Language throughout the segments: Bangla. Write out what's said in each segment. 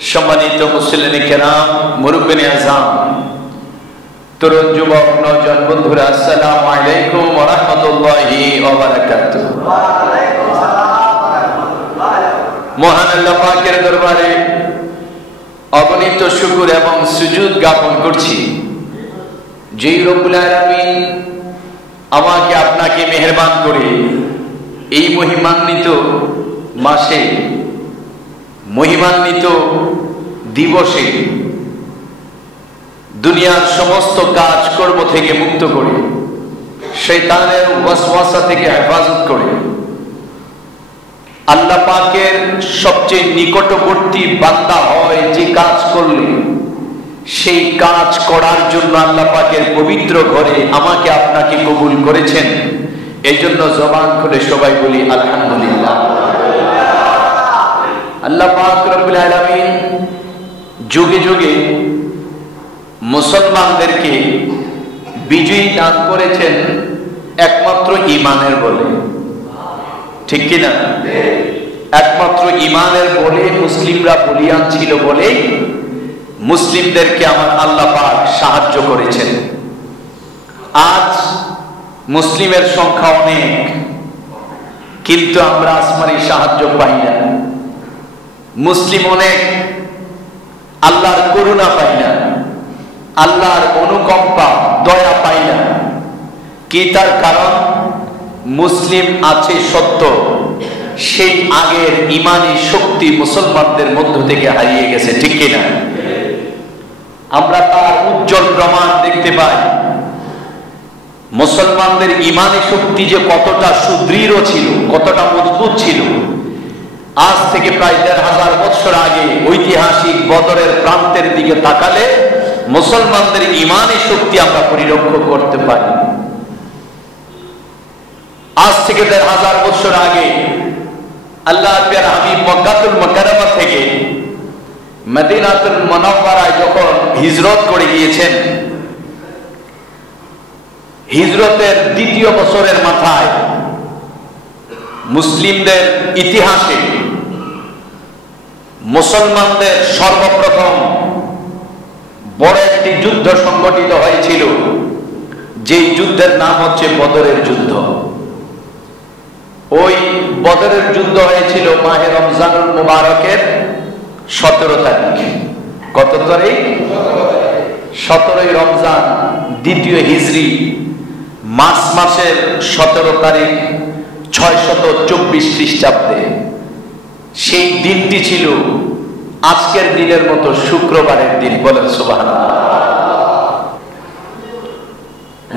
সম্মানিত মুসলিম কেরাম, মুরব্বিনে আযম, তরুণ যুবক নওজোয়ান বন্ধুরা, আসসালামু আলাইকুম ওয়া রাহমাতুল্লাহি ওয়া বারাকাতুহু। ওয়া আলাইকুম আসসালাম ওয়া রাহমাতুল্লাহি। মহান আল্লাহ পাকের দরবারে অগণিত শুকর এবং সুজুদ জ্ঞাপন করছি, যেই রব্বুল আলামিন আমাকে আপনাকে মেহেরবান করে এই মহিমান্বিত মাসে, মহিমান্বিত দিবসে দুনিয়ার সমস্ত কাজকর্ম থেকে মুক্ত করে, শয়তানের ওয়াসওয়াসা থেকে হেফাজত করে, আল্লাহ পাকের সবচেয়ে নিকটবর্তী বান্দা হয় যে কাজ করলে সেই কাজ করার জন্য আল্লাহ পাকের পবিত্র ঘরে আমাকে আপনাকে কবুল করেছেন। এই জন্য জবান করে সবাই বলি আলহামদুলিল্লাহ। আল্লাহ পাক রব্বুল আলামিন যুগে যুগে মুসলমানদেরকে বিজয়ী দান করেছেন একমাত্র ঈমানের বলে, ঠিক কিনা? একমাত্র ঈমানের বলে মুসলিমরা বলিয়ান ছিল বলে মুসলিমদেরকে আমার আল্লাহ পাক সাহায্য করেছেন। আজ মুসলিমের সংখ্যা অনেক, কিন্তু আমরা আসমানি সাহায্য পাই না। মুসলিম অনেক, আল্লাহর করুণা পাই না, আল্লাহর অনুকম্পা দয়া পাই না। কি তার কারণ? মুসলিম আছে সত্য, সেই আগের ইমানি শক্তি মুসলমানদের মধ্য থেকে হারিয়ে গেছে, ঠিক কিনা? আমরা তার উজ্জ্বল প্রমাণ দেখতে পাই। মুসলমানদের ইমানি শক্তি যে কতটা সুদৃঢ় ছিল, কতটা মজবুত ছিল, আজ থেকে প্রায় ১৫০০ বছর আগে ঐতিহাসিক বদরের প্রান্তের দিকে তাকালে মুসলমানদের ইমানি শক্তি আমরা পরিলক্ষিত করতে পারি। আজ থেকে ১৫০০ বছর আগে আল্লাহর প্যারা হাবিব মক্কাতুল মুকাররমা থেকে মদিনাতুল মুনাওয়ারায় যখন হিজরত করে গিয়েছেন, হিজরতের দ্বিতীয় বছরের মাথায় মুসলিমদের ইতিহাসে মুসলমানদের সর্বপ্রথম বড় একটি যুদ্ধ সংগঠিত হয়েছিল, যেই যুদ্ধের নাম হচ্ছে বদরের যুদ্ধ। ওই বদরের যুদ্ধ হয়েছিল মাহে রমজানুল মুবারকের ১৭ তারিখ। কত তারিখ? ১৭ই রমজান, দ্বিতীয় হিজরি, মার্চ মাসের ১৭ তারিখ ৬২৪ খ্রিস্টাব্দে। সেই দিনটি ছিল আজকের দিনের মতো শুক্রবারের দিন। বলেন সুবহানাল্লাহ।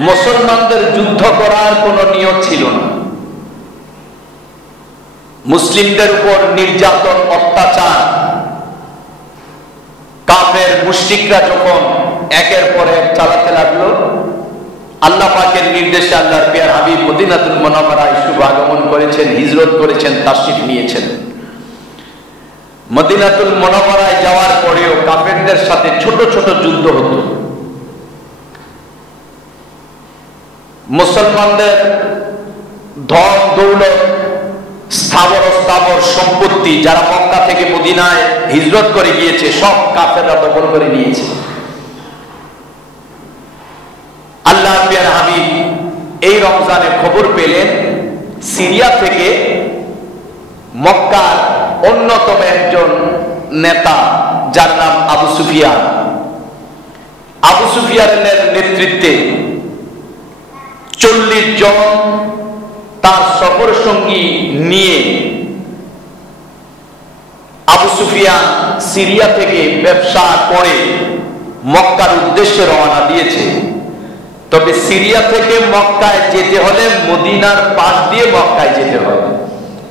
মুসলমানদের যুদ্ধ করার কোনো নিয়ত ছিল না। মুসলিমদের উপর নির্যাতন, অত্যাচার কাফের মুশরিকরা যখন একের পর এক চালাতে লাগলো, আল্লাহ পাকের নির্দেশে আল্লাহর প্রিয় হাবিব মদিনাতুল মুনাওয়ারায় শুভ আগমন করেছেন, হিজরত করেছেন, তাশরিফ নিয়েছেন। মদিনাতুল মুনাওয়ারায় যাওয়ার পরেও কাফেরদের সাথে ছোট ছোট যুদ্ধ হতো। মুসলমানদের ধন দৌলত, স্থাবর স্থাবর সম্পত্তি যারা মক্কা থেকে মদিনায় হিজরত করে গিয়েছে, সব কাফেররা দখল করে নিয়েছে। আল্লাহর প্রিয় হাবিব এই রমজানে খবর পেলেন সিরিয়া থেকে মক্কার অন্যতম একজন নেতা, যার নাম আবু সুফিয়ান। আবু সুফিয়ানের নেতৃত্বে ৪০ জন তার সফর সঙ্গী নিয়ে আবু সুফিয়ান সিরিয়া থেকে ব্যবসা করে মক্কার উদ্দেশ্যে রওনা দিয়েছে। তবে সিরিয়া থেকে মক্কায় যেতে হলে মদিনার পাশ দিয়ে মক্কায় যেতে হবে।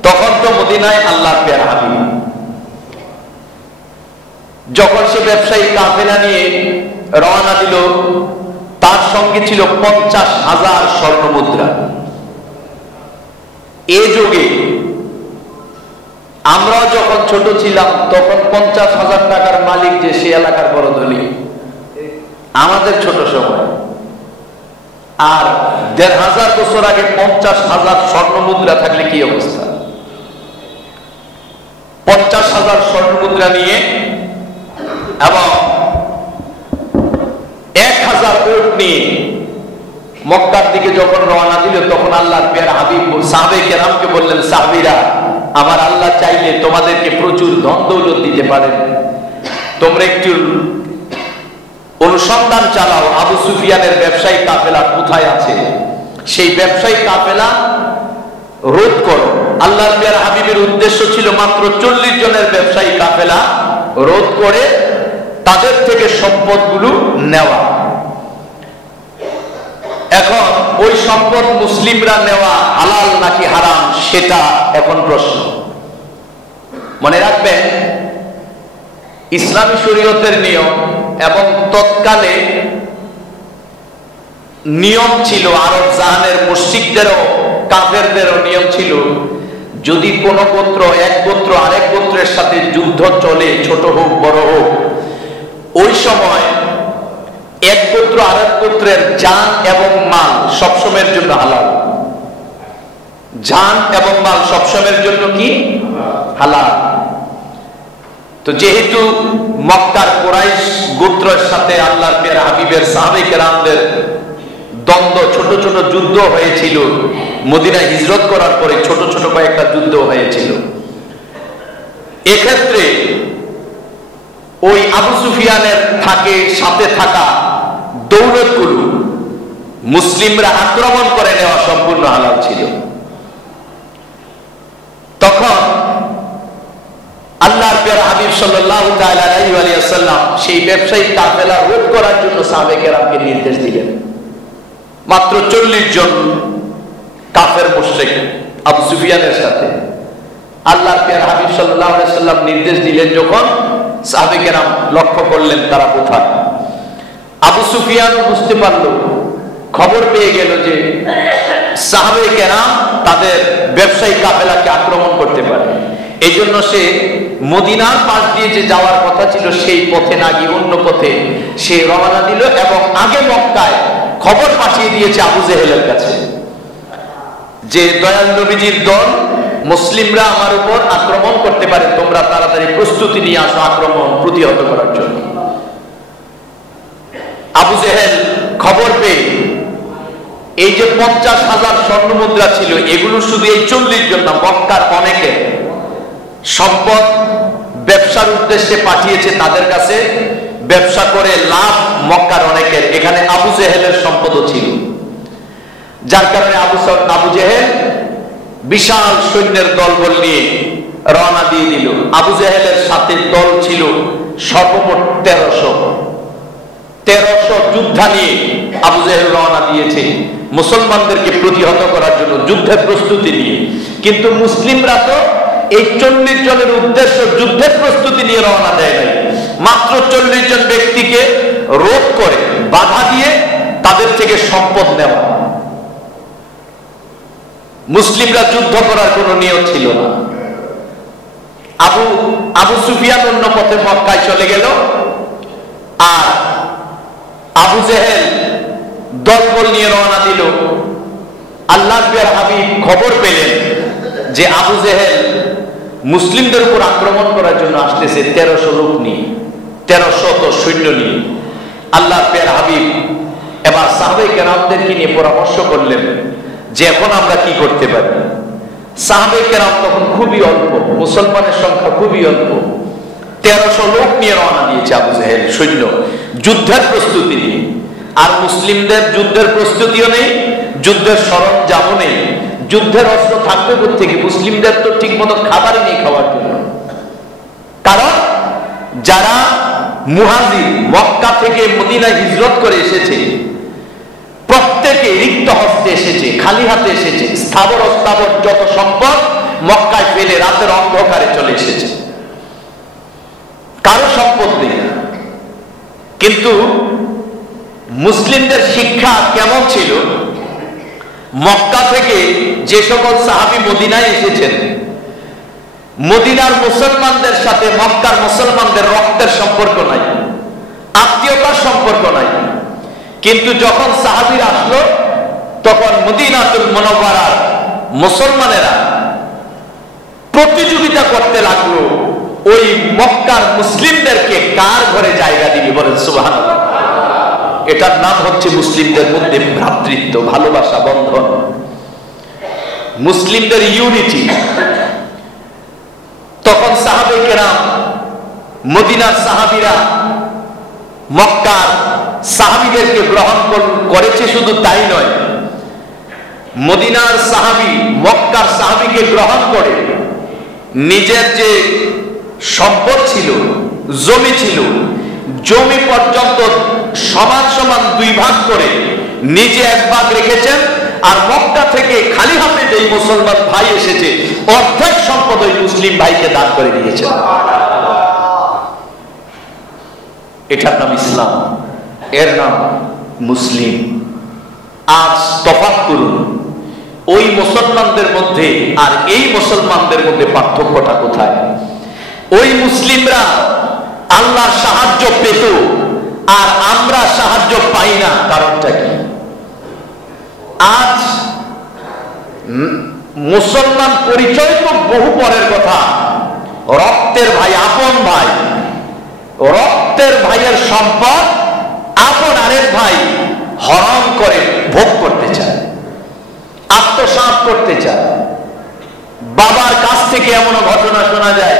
তখন তো মদিনায় আল্লাহর প্রিয় হাবিব। যখন সে ব্যবসায়ী কাফেলা নিয়ে রওনা দিল, তার সঙ্গে ছিল ৫০,০০০ স্বর্ণ মুদ্রা। এ যুগে আমরাও যখন ছোট ছিলাম তখন ৫০,০০০ টাকার মালিক যে সে এলাকার বড় ধনী, আমাদের ছোট সময়। আর ১৫০০ বছর আগে ৫০,০০০ স্বর্ণ মুদ্রা থাকলে কি অবস্থা? ৫০,০০০ স্বর্ণ মুদ্রা নিয়ে এবং 1000 উট নিয়ে মক্কার দিকে যখন রওনা দিল, তখন আল্লাহর প্যারা হাবিব সাহাবায়ে কেরামকে বললেন, সাহাবীরা, আমার আল্লাহ চাইলে তোমাদেরকে প্রচুর ধন দৌলত দিতে পারেন, তোমরা একটু অনুসন্ধান চালাও আবু সুফিয়ানের ব্যবসায়ী কাফেলা কোথায় আছে, সেই ব্যবসায়ী কাফেলা রোধ করো। আল্লাহর প্যারা হাবিবের উদ্দেশ্য ছিল মাত্র 40 জনের ব্যবসায়ী কাফেলা রোধ করে তাদের থেকে সম্পদগুলো নেওয়া। এখন ওই সম্পদ মুসলিমরা নেওয়া হালাল নাকি হারাম, সেটা এখন প্রশ্ন। মনে রাখবেন, ইসলামী শরীয়তের নিয়ম এবং তৎকালে নিয়ম ছিল, আরব জাহানের মুশরিকদেরও কাফেরদেরও নিয়ম ছিল, যদি কোন গোত্র এক গোত্র আরেক গোত্রের সাথে যুদ্ধ চলে, ছোট হোক বড় হোক, ওই সময় এক গোত্র আরেক গোত্রের জান এবং মাল সবসময়ের জন্য হালাল। জান এবং মাল সবসময়ের জন্য কি হালাল। তো যেহেতু মক্কার কুরাইশ গোত্রের সাথে আল্লাহর প্যারা হাবিবের সাহাবায়ে কেরামদের দ্বন্দ্ব, ছোট ছোট যুদ্ধ হয়েছিল, মদিনা হিজরত করার পরে ছোট ছোট কয়েকটা যুদ্ধ হয়েছিল, এক্ষেত্রে ওই আবু সুফিয়ানের সাথে থাকা দৌলতগুলো মুসলিমরা আক্রমণ করে নেওয়া সম্পূর্ণ হালাল ছিল। তখন আল্লাহর প্যারা হাবিব সাল্লাল্লাহু তাআলা আলাইহি ওয়া সাল্লাম সেই ব্যবসায়ী কাফেলা রোধ করার জন্য সাহাবায়ে কেরামকে নির্দেশ দিলেন। মাত্র 40 জন কাফের মুশরিক আবু সুফিয়ানের সাথে আল্লাহর প্যারা হাবিব সাল্লাল্লাহু আলাইহি সাল্লাম নির্দেশ দিলেন, যখন সাহাবায়ে কেরাম লক্ষ্য করলেন তারা কোথায়, আবু সুফিয়ান বুঝতে পারল, খবর পেয়ে গেল যে সাহাবায়ে কেরাম তাদের ব্যবসায়ী কাফেলাকে আক্রমণ করতে পারে। এই জন্য সে মদিনার পাশ দিয়ে যে যাওয়ার কথা ছিল, সেই পথে না গিয়ে অন্য পথে সে রওনা দিল এবং আগে মক্কায় খবর পাঠিয়ে দিয়েছে আবু জেহেলের কাছে যে দয়াল নবীজির দল মুসলিমরা আমার উপর আক্রমণ করতে পারে, তোমরা তাড়াতাড়ি প্রস্তুতি নিয়ে আসো আক্রমণ প্রতিহত করার জন্য। আবু জেহেল খবর পেয়ে এই যে 50,000 স্বর্ণ মুদ্রা ছিল, এগুলো শুধু এই 40 জন না, মক্কার অনেকে সম্পদ ব্যবসার উদ্দেশ্যে পাঠিয়েছে তাদের কাছে, ব্যবসা করে লাভ মক্কার অনেকের, এখানে আবু জেহেলের সম্পদও ছিল। যার কারণে আবু জেহেল বিশাল সৈন্যের দলবল নিয়ে রওনা দিয়ে দিল। আবু জেহেলের সাথে দল ছিল সর্বমোট 1300 যোদ্ধা নিয়ে আবু জেহেল রওনা দিয়েছে মুসলমানদেরকে প্রতিহত করার জন্য, যুদ্ধের প্রস্তুতি নিয়ে। কিন্তু মুসলিমরা তো এই 40 জনের উদ্দেশ্য যুদ্ধের প্রস্তুতি নিয়ে রওনা দেয় নাই, মাত্র 40 জন ব্যক্তিকে রোধ করে বাধা দিয়ে তাদের থেকে সম্পদ নেওয়া। মুসলিমরা যুদ্ধ করার কোনো নিয়ত ছিল না। আবু সুফিয়ান অন্য পথে মক্কায় চলে গেল, আর আবু জেহেল দলবল নিয়ে রওনা দিল। আল্লাহর প্যারা হাবিব খবর পেলেন যে আবু জেহেল মুসলিমদের উপর আক্রমণ করার জন্য আসতেছে 1300 লোক নিয়ে, 1300 সৈন্য নিয়ে। আল্লাহর প্যারা হাবিব এবার সাহাবায়ে কেরামদেরকে নিয়ে পরামর্শ করলেন যে এখন আমরা কি করতে পারি। সাহাবায়ে কেরাম তখন খুবই অল্প, মুসলমানের সংখ্যা খুবই অল্প, 1300 লোক নিয়ে রওনা দিয়েছে আবু জেহেল সৈন্য, যুদ্ধের প্রস্তুতি নিয়ে। আর মুসলিমদের যুদ্ধের প্রস্তুতিও নেই, যুদ্ধের সরঞ্জামও নেই, যুদ্ধের অস্ত্র থাকবে কোত্থেকে? মুসলিমদের তো ঠিক মতো খাবারই নেই খাওয়ার জন্য। কারণ যারা মুহাজির মক্কা থেকে মদিনায় হিজরত করে এসেছে, প্রত্যেকে রিক্ত হস্তে এসেছে, খালি হাতে এসেছে, স্থাবর অস্থাবর যত সম্পদ মক্কায় ফেলে রাতের অন্ধকারে চলে এসেছে, কারো সম্পদ নেই। কিন্তু মুসলিমদের শিক্ষা কেমন ছিল? মক্কা থেকে যে সকল সাহাবী মদিনায় এসেছেন, মদিনার মুসলমানদের সাথে মক্কার মুসলমানদের রক্তের সম্পর্ক নাই, আত্মীয়তার সম্পর্ক নাই। কিন্তু যখন সাহাবীরা আসলো, তখন মদিনাতুল মুনাওয়ারার মুসলমানেরা প্রতিযোগিতা করতে লাগলো ওই মক্কার মুসলিমদেরকে কার ঘরে জায়গা দিবি? বলেন সুবহানাল্লাহ। এটার নাম হচ্ছে মুসলিমদের মধ্যে ভ্রাতৃত্ব, ভালোবাসা, বন্ধন, মুসলিমদের ইউনিটি। তখন সাহাবায়ে কেরাম, মদিনার সাহাবীরা মক্কার সাহাবীদেরকে গ্রহণ করেছে, শুধু তাই নয়, মদিনার সাহাবী মক্কার সাহাবীকে গ্রহণ করে নিজের যে সম্পদ ছিল, জমি ছিল, জমি পর্যন্ত সমান সমান দুই ভাগ করে নিজে এক ভাগ রেখেছেন, আর মক্কা থেকে খালি হাতে যেই মুসলমান ভাই এসেছে অর্ধেক সম্পদ ওই মুসলিম ভাইকে দান করে দিয়েছেন। এটার নাম ইসলাম, এর নাম মুসলিম। আজ তফাৎ করুন ওই মুসলমানদের মধ্যে আর এই মুসলমানদের মধ্যে পার্থক্যটা কোথায়? ওই মুসলিমরা আল্লাহর সাহায্য পেত আর আমরা সাহায্য পাই না, কারণটা কি? আজ মুসলমান পরিচয় তো বহু পরের কথা, রক্তের ভাই, আপন ভাই, রক্তের ভাইয়ের সম্পদ আপন আরেক ভাই হরণ করে ভোগ করতে চায়, আত্মসাৎ করতে চায়। বাবার কাছ থেকে এমন ঘটনা শোনা যায়,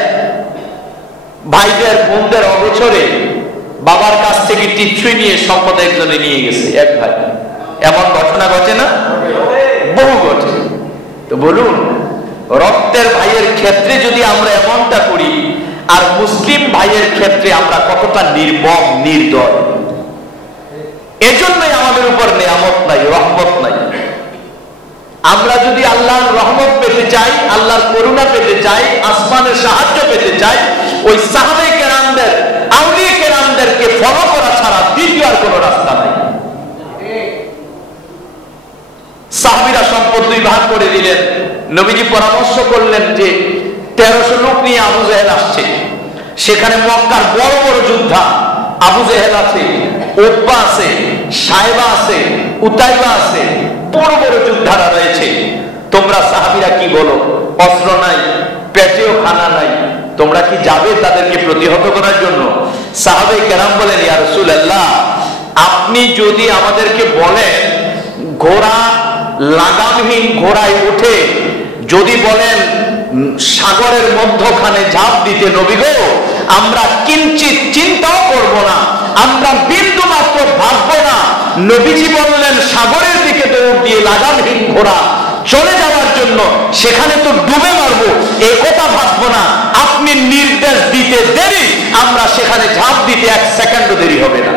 ভাইদের বোনদের অবসরে বাবার কাছ থেকে টিপসই নিয়ে সম্পদ একজনে নিয়ে গেছে, এক ভাই। এমন ঘটনা ঘটে না? বহু ঘটে। তো বলুন, রক্তের ভাইয়ের ক্ষেত্রে যদি আমরা এমনটা করি, আর মুসলিম ভাইয়ের ক্ষেত্রে আমরা কতটা নির্মম, নির্দয়। এজন্যই আমাদের উপর নিয়ামত নাই, রহমত নাই। আমরা যদি আল্লাহর রহমত পেতে চাই, আল্লাহর করুণা পেতে চাই, আসমানের সাহায্য পেতে চাই, ওই সাহাবায়ে কেরামদের, আউলিয়া কেরামদেরকে ফলো করা ছাড়া দ্বিতীয় আর কোনো রাস্তা নাই। সাহাবীরা সম্পদ দুই ভাগ করে দিলেন। নবীজি পরামর্শ করলেন যে 1300 লোক নিয়ে আবু জেহেল আসছে, সেখানে মক্কার বড় বড় যোদ্ধা আবু জেহেল আছে, উতবা আছে, সাইবা আছে, উতাইবা আছে, বড় বড় যোদ্ধারা রয়েছে। তোমরা সাহাবীরা কি বলো? অস্ত্র নাই, পেটেও খানা নাই, তোমরা কি যাবে তাদেরকে প্রতিহত করার জন্য? সাহাবায়ে কেরাম বলেন, ইয়া রাসূলুল্লাহ, আপনি যদি আমাদেরকে বলেন ঘোড়া লাগামহীন ঘোড়ায় উঠে যদি বলেন সাগরের মধ্যখানে ঝাঁপ দিতে, নবী গো, আমরা কিঞ্চিত চিন্তাও করব না, আমরা বিন্দু মাত্র ভাববো না। নবীজি বললেন সাগরের দিকে দৌড় দিয়ে লাগামহীন ঘোড়া চলে যাওয়ার জন্য, সেখানে তো ডুবে মারবো, এই কথা ভাববো না। আপনি নির্দেশ দিতে দেরি, আমরা সেখানে ঝাঁপ দিতে 1 সেকেন্ডও দেরি হবে না।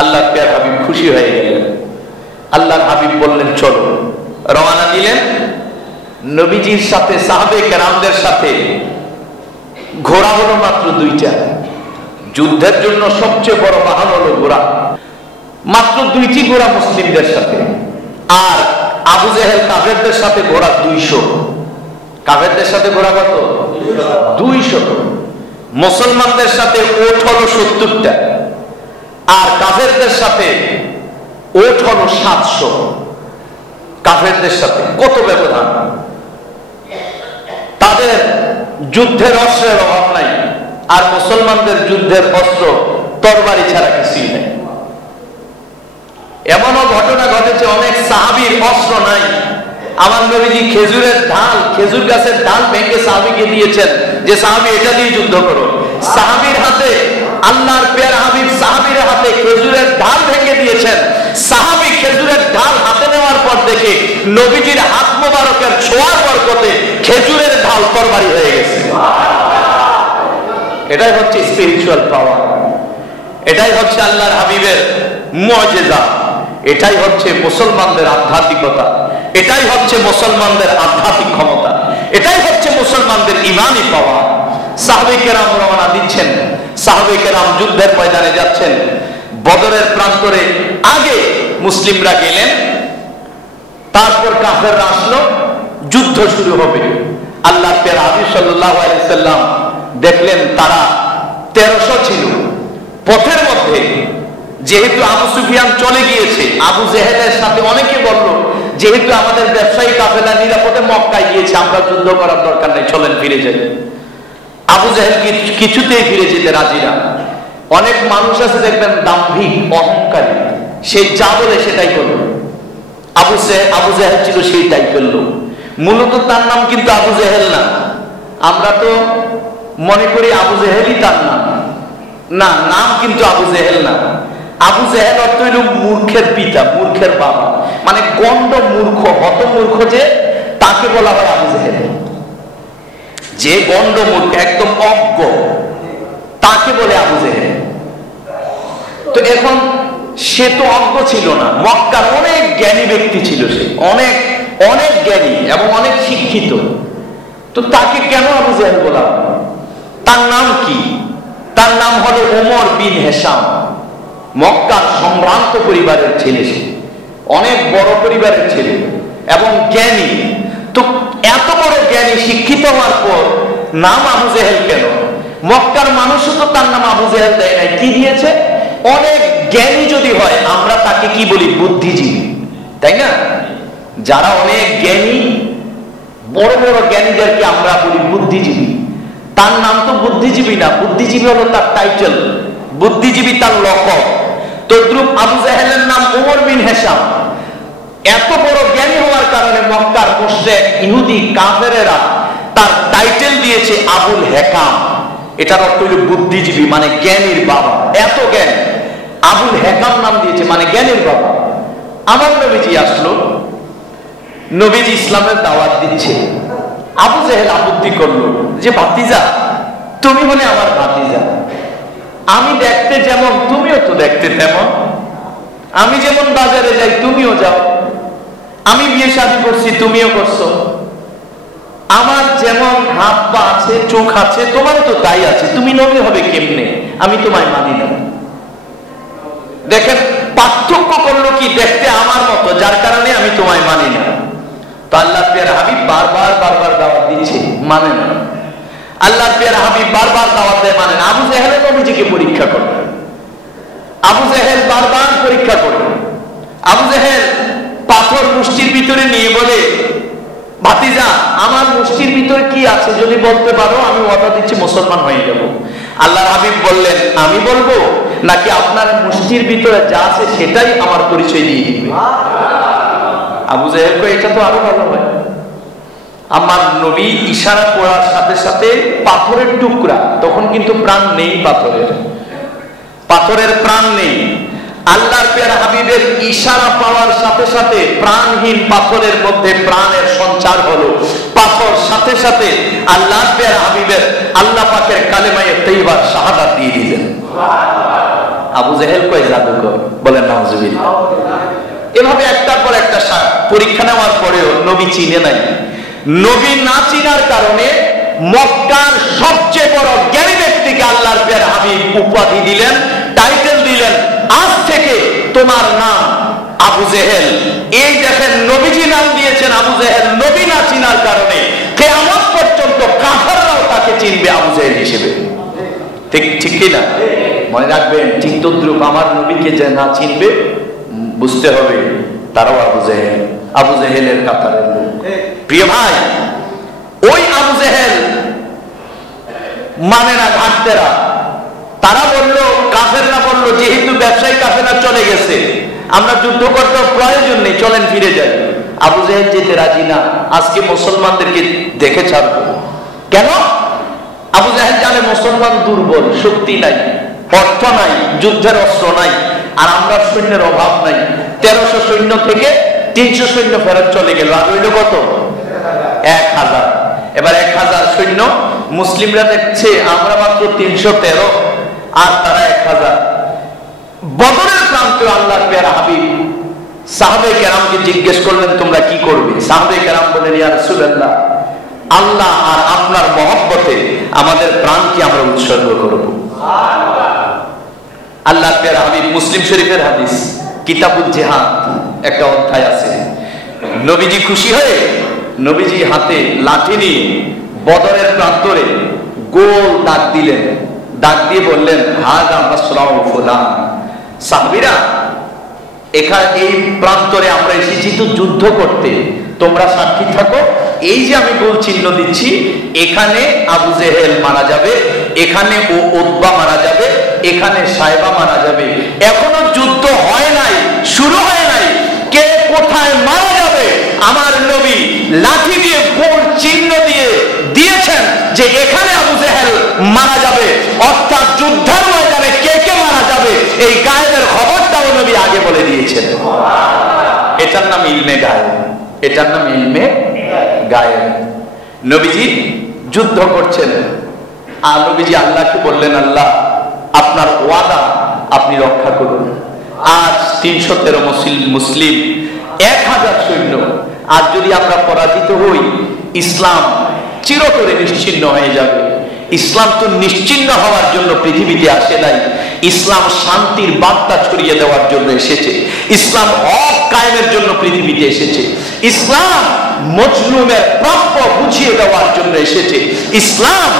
আল্লাহর প্রিয় হাবিব খুশি হয়ে গেলেন। আল্লাহর হাবিব বললেন চলো, রওনা দিলেন। নবীজির সাথে সাহাবায়ে কেরামদের সাথে ঘোড়া হলো মাত্র 2টা। যুদ্ধের জন্য সবচেয়ে বড় বাহন হলো ঘোড়া, মাত্র 2টি ঘোড়া মুসলিমদের সাথে। আর আবু জেহেল কাফেরদের সাথে ঘোড়া 200। কাফেরদের সাথে ঘোড়া কত? 200। মুসলমানদের সাথে ওট হলো 70টা, আর কাফেরদের সাথে ওট হলো 700। কাফেরদের সাথে কত ব্যবধান! তাদের যুদ্ধের অস্ত্রের অভাব নাই, আর মুসলমানদের যুদ্ধের অস্ত্র তরবারি ছাড়া কিছুই নেই। এমনও ঘটনা ঘটেছে, অনেক সাহাবীর অস্ত্র নাই। আমার নবীজি খেজুরের ঢাল, খেজুর গাছের ঢাল ভেঙে সাহাবীকে দিয়েছেন যে সাহাবী এটা দিয়ে যুদ্ধ করো। সাহাবীর হাতে, আল্লাহর প্রিয় হাবিব সাহাবীর হাতে খেজুরের ঢাল ভেঙে দিয়েছেন। সাহাবী খেজুরের ঢাল হাতে নেওয়ার পর দেখে নবীজির হাত মোবারকের ছোঁয়ার বরকতে খেজুরের ঢাল তরবারি হয়ে গেছে। এটাই হচ্ছে স্পিরিচুয়াল পাওয়ার, এটাই হচ্ছে আল্লাহর হাবিবের মুআজিজা, এটাই হচ্ছে মুসলমানদের আধ্যাত্মিকতা, এটাই হচ্ছে মুসলমানদের আধ্যাত্মিক ক্ষমতা, এটাই হচ্ছে মুসলমানদের ঈমানি পাওয়ার। সাহাবায়ে কেরাম রওনা দিচ্ছেন, সাহাবায়ে কেরাম যুদ্ধের ময়দানে যাচ্ছেন। বদরের প্রান্তরে আগে মুসলিমরা গেলেন, তারপর কাফেররা আসলো, যুদ্ধ শুরু হবে। আল্লাহর প্রিয় হাবিব সাল্লাল্লাহু আলাইহি সাল্লাম দেখলেন তারা 1300 ছিল। পথের মধ্যে যেহেতু আবু সুফিয়ান চলে গিয়েছে, আবু জেহেলের সাথে অনেকে বলল যেহেতু আমাদের ব্যবসায়ী কাফেলা নিরাপদে মক্কায় গিয়েছে, আমরা যুদ্ধ করার দরকার নেই, চলেন ফিরে যাই। আবু জেহেল কিছুতেই ফিরে যেতে রাজি না। অনেক মানুষ আছে দেখবেন দাম্ভিক, অহংকারী, সে যা বলে সেটাই করবে। আবু জেহেল ছিল সেই টাইপের লোক। মূলত তার নাম কিন্তু আবু জেহেল না, আমরা তো মনে করি আবু জেহেলই তার নাম, না, নাম কিন্তু আবু জেহেল না। আবু জেহেল অর্থ হইল মূর্খের পিতা, মূর্খের বাবা, মানে গণ্ড মূর্খ, হত মূর্খ, যে তাকে বলা হয় আবু জেহেল। যে গণ্ড মূর্খ, একদম অজ্ঞ, তাকে বলে আবু জেহেল। তো এখন সে তো অজ্ঞ ছিল না, মক্কার অনেক জ্ঞানী ব্যক্তি ছিল, সে অনেক অনেক জ্ঞানী এবং অনেক শিক্ষিত। তো তাকে কেন আবু জেহেল বলা? তার নাম কি? তার নাম হলো ওমর বিন হেশাম। মক্কার সম্ভ্রান্ত পরিবারের ছেলে, সে অনেক বড় পরিবারের ছেলে এবং জ্ঞানী। তো এত বড় জ্ঞানী, শিক্ষিত হওয়ার পর নাম আবু জেহেল কেন? মক্কার মানুষও তো তার নাম আবু জেহেল দেয় নাই, কি দিয়েছে? অনেক জ্ঞানী যদি হয় আমরা তাকে কি বলি? বুদ্ধিজীবী, তাই না? যারা অনেক জ্ঞানী, বড় বড় জ্ঞানীদেরকে আমরা বলি বুদ্ধিজীবী। তার নাম তো বুদ্ধিজীবী না, বুদ্ধিজীবী হলো তার টাইটেল, বুদ্ধিজীবী তার লকব। তদ্রুপ আবু জেহেলের নাম ওমর বিন হেশাম। এত বড় জ্ঞানী হওয়ার কারণে মক্কার মুশরিক ইহুদি কাফেরেরা তার টাইটেল দিয়েছে আবুল হেকাম। এটার অর্থ হলো বুদ্ধিজীবী, মানে জ্ঞানীর বাবা। এত জ্ঞান, আবুল হেকাম নাম দিয়েছে, মানে জ্ঞানীর বাবা। আমার নবীজি আসলো, নবীজি ইসলামের দাওয়াত দিচ্ছে। আবু জেহেল আপত্তি করলো যে ভাতিজা, তুমি হলে আমার ভাতিজা, আমি দেখতে যেমন তুমিও তো দেখতে তেমন, আমি যেমন বাজারে যাই তুমিও যাও, আমি বিয়ে শাদী করছি তুমিও করছো, আমার যেমন হাত পা আছে, চোখ আছে, তোমারও তো তাই আছে, তুমি নবী হবে কেমনে? আমি তোমায় মানি না। দেখেন পার্থক্য করলো কি? দেখতে আমার মতো, যার কারণে আমি তোমায় মানি না। তো আল্লাহর প্রিয় হাবিব বারবার দাওয়াত দিচ্ছে, মানে না। আল্লাহর প্রিয় হাবিব বারবার দাওয়াত দেয়, মানে না। আবু জেহেল নবীজিকে পরীক্ষা করবে, আবু জেহেল বারবার পরীক্ষা করবে। আবু জেহেল পাথর মুষ্টির ভিতরে নিয়ে বলে, ভাতিজা আমার মুষ্টির ভিতরে কি আছে যদি বলতে পারো, আমি ওয়াদা দিচ্ছি মুসলমান হয়ে যাব। আল্লাহর হাবিব বললেন, আমি বলবো নাকি আপনার মুষ্টির ভিতরে যা আছে সেটাই আমার পরিচয় দিয়ে দিবে? আবু জেহেল কই, এটা তো আরো ভালো হয়। আমার নবী ইশারা করার সাথে সাথে পাথরের টুকরা, তখন কিন্তু প্রাণ নেই, পাথরের প্রাণ নেই। আল্লাহর প্রিয় হাবিবের ইশারা পাওয়ার সাথে সাথে প্রাণহীন পাথরের মধ্যে প্রাণের সঞ্চার হলো। পাথর সাথে সাথে আল্লাহর প্রিয় হাবিবের, আল্লাহ পাকের কালেমায়ে তাইয়্যিবা শাহাদাত দিয়ে দিলেন। আবু জেহেল কয় জাদুকর, বলেন নাউজুবিল্লাহ। এভাবে একটার পর একটা পরীক্ষা নেওয়ার পরেও নবী চিনে নাই। নবী না চিনার কারণে মক্কার সবচেয়ে বড় জ্ঞানী ব্যক্তিকে আল্লাহর প্রিয় হাবিব উপাধি দিলেন, টাইটেল দিলেন, আজ থেকে তোমার নাম আবু জেহেল। এই দেখেন নবীজি নাম দিয়েছেন আবু জেহেল, নবী না চিনার কারণে কিয়ামত পর্যন্ত কাফেররাও তাকে চিনবে আবু জেহেল হিসেবে। ঠিক কি না? মনে রাখবেন, ঠিক তদ্রুপ আমার নবীকে যে না চিনবে বুঝতে হবে তারাও আবু জেহেলের কাতারের লোক। প্রিয় ভাই, ওই আবু জেহেল মানে না ঘাটতেরা, তারা বললো, কাফেররা বললো যেহেতু ব্যবসায়ী কাফেররা চলে গেছে, আমরা যুদ্ধ করতে প্রয়োজন নেই, চলেন ফিরে যাই। আবু জেহেল যেতে রাজি না, আজকে মুসলমানদেরকে দেখে ছাড়বো। কেন? আবু জেহেল জানে মুসলমান দুর্বল, শক্তি নাই, অর্থ নাই, যুদ্ধের অস্ত্র নাই, আর আমরা সৈন্যের অভাব নাই। 1300 সৈন্য থেকে 300 সৈন্য ফেরত চলে গেল, আর রইল কত? 1000। এবার 1000 সৈন্য, মুসলিমরা দেখছে আমরা মাত্র 313 আর তারা 1000। বদরের প্রান্তে আল্লাহর প্রিয় হাবিব সাহাবায়ে কেরামকে জিজ্ঞেস করলেন, তোমরা কি করবে? সাহাবায়ে কেরাম বললেন, ইয়া রাসূলুল্লাহ, আল্লাহ আর আপনার মহব্বতে আমাদের প্রাণকে আমরা উৎসর্গ করব। আল্লাহর প্রিয় হাবিব, মুসলিম শরীফের হাদিস, কিতাবুল জিহাদ একটা অধ্যায় আছে। নবীজি খুশি হয়ে নবীজি হাতে লাঠি নিয়ে বদরের প্রান্তরে গোল দাগ দিলেন, দাগ দিয়ে বললেন, হাযা মাসরাউ ফুলান, সাহাবীরা এখানে এই প্রান্তরে আমরা এসেছি তো যুদ্ধ করতে, তোমরা সাক্ষী থাকো। এই যে আমি গোল চিহ্ন দিচ্ছি, এখানে আবু জেহেল মারা যাবে, এখানে ও উতবা মারা যাবে, এখানে সাইবা মারা যাবে। এখনো যুদ্ধ হয় নাই, শুরু হয় নাই, কে কোথায় মারা যাবে আমার নবী লাঠি দিয়ে গোল চিহ্ন দিয়ে দিয়েছেন যে এখানে আবু জেহেল মারা যাবে, অর্থাৎ যুদ্ধের ময়দানে কে কে মারা যাবে এই গায়েবের খবরটাও নবী আগে বলে দিয়েছেন। এটার নাম ইলমে গায়েব, এটার নাম ইলমে গায়েব। নবীজি যুদ্ধ করছেন আর নবীজি আল্লাহকে বললেন, আল্লাহ আপনার ওয়াদা আপনি রক্ষা করুন। আজ 313 মুসলিম, 1000 সৈন্য, আর যদি আমরা পরাজিত হই ইসলাম চিরতরে নিশ্চিহ্ন হয়ে যাবে। ইসলাম তো নিশ্চিহ্ন হওয়ার জন্য পৃথিবীতে আসে নাই, ইসলাম শান্তির বার্তা ছড়িয়ে দেওয়ার জন্য এসেছে, ইসলাম হক কায়েমের জন্য পৃথিবীতে এসেছে, ইসলাম মজলুমের প্রাপ্য বুঝিয়ে দেওয়ার জন্য এসেছে, ইসলাম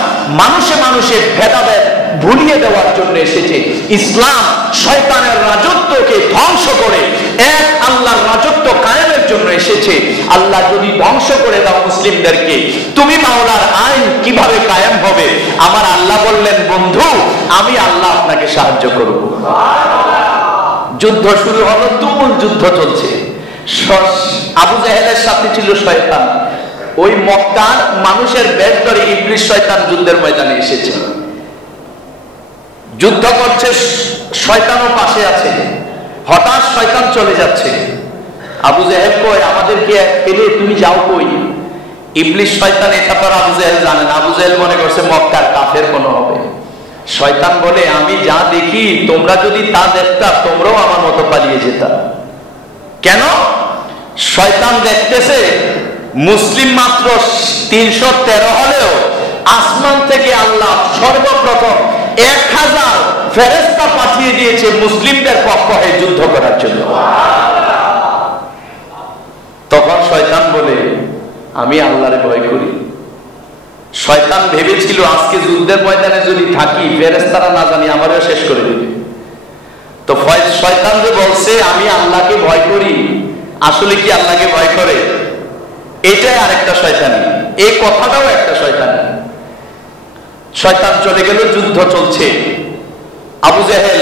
মানুষে মানুষে ভেদাভেদ ভুলিয়ে দেওয়ার জন্য এসেছে, ইসলাম শয়তানের রাজত্বকে ধ্বংস করে এক আল্লাহর রাজত্ব কায়েমের জন্য এসেছে। আল্লাহ যদি ধ্বংস করে দাও মুসলিমদেরকে, তুমি মাওলার আইন কিভাবে কায়েম হবে? আমার আল্লাহ বললেন, বন্ধু আমি আল্লাহ আপনাকে সাহায্য করব। যুদ্ধ শুরু হলো, তুমুল যুদ্ধ চলছে। আবু জেহেলের সাথে ছিল শয়তান, ওই মক্কার মানুষের বেশ ধরে ইবলিস শয়তান যুদ্ধের ময়দানে এসেছে, যুদ্ধ করছে, শয়তানও পাশে আছে। হঠাৎ শয়তান চলে যাচ্ছে, আবু জেহেল কই আমাদেরকে ফেলে তুমি যাও কই? ইবলিস শয়তান এটা পর আবু জেহেল জানেন, আবু জেহেল মনে করছে মক্কার কাফের কোন হবে। শয়তান বলে, আমি যা দেখি তোমরা যদি তা দেখতা তোমরাও আমার মতো পালিয়ে যেতা। কেন? শয়তান দেখতেছে মুসলিম মাত্র 313 হলেও আসমান থেকে আল্লাহ সর্বপ্রথম 1000 ফেরেশতা পাঠিয়ে দিয়েছে মুসলিমদের পক্ষ হয়ে যুদ্ধ করার জন্য। তখন শয়তান বলে, আমি আল্লাহরে ভয় করি। শয়তান ভেবেছিল আজকে যুদ্ধের ময়দানে যদি থাকি ফেরেশতারা না জানি আমারও শেষ করে দিবে। তো শয়তান যে বলছে আমি আল্লাহকে ভয় করি, আসলে কি আল্লাহকে ভয় করে? এটাই আরেকটা শয়তানি, এই কথাটাও একটা শয়তানি। শয়তান চলে গেল, যুদ্ধ চলছে। আবু জেহেল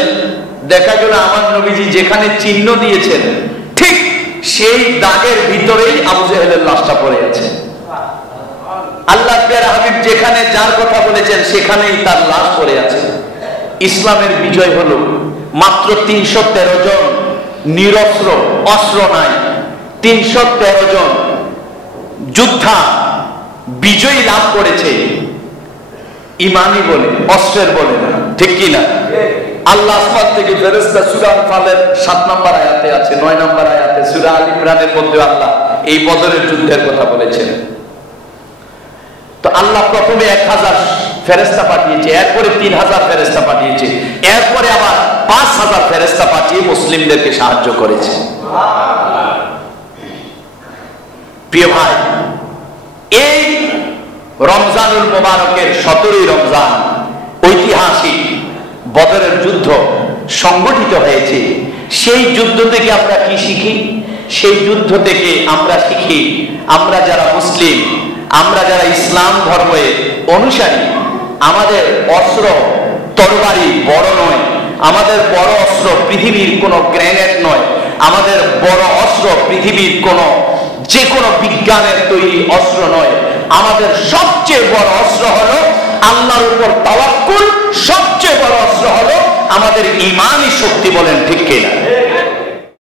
দেখা গেল আমার নবীজি যেখানে চিহ্ন দিয়েছেন ঠিক সেই দাগের ভিতরেই আবু জেহেলের লাশটা পড়ে আছে। আল্লাহর প্যারা হাবিব যেখানে যার কথা বলেছেন সেখানেই তার লাশ পড়ে আছে। ইসলামের বিজয় হলো। মাত্র 313 জন নিরস্ত্র, অস্ত্র নাই, 313 জন যোদ্ধা বিজয় লাভ করেছে। ইমানি বলে, অস্ত্রের বলে না, ঠিক কি না? আল্লাহ আসমান থেকে ফেরেশতা সূরা আনফালের 7 নম্বর আয়াতে আছে, 9 নম্বর আয়াতে, সূরা আল ইমরানের মধ্যে আল্লাহ এই বদরের যুদ্ধের কথা বলেছেন। তো আল্লাহ প্রথমে 1000 ফেরেশতা পাঠিয়েছে, এরপরে 3000 ফেরেশতা পাঠিয়েছে, এরপরে আবার 5000 ফেরেশতা পাঠিয়ে মুসলিমদেরকে সাহায্য করেছে। প্রিয় ভাই, এই রমজানুল মুবারকের 17ই রমজান ঐতিহাসিক বদরের যুদ্ধ সংগঠিত হয়েছে। সেই যুদ্ধ থেকে আমরা কি শিখি? সেই যুদ্ধ থেকে আমরা শিখি, আমরা যারা মুসলিম, আমরা যারা ইসলাম ধর্মের অনুসারী, আমাদের অস্ত্র তরবারি বড় নয়, আমাদের বড় অস্ত্র পৃথিবীর কোনো গ্রেনেড নয়, আমাদের বড় অস্ত্র পৃথিবীর কোনো যে কোনো বিজ্ঞানের তৈরি অস্ত্র নয়। আমাদের সবচেয়ে বড় অস্ত্র হলো আল্লাহর উপর তাওয়াক্কুল, সবচেয়ে বড় অস্ত্র হলো আমাদের ঈমানী শক্তি। বলেন ঠিক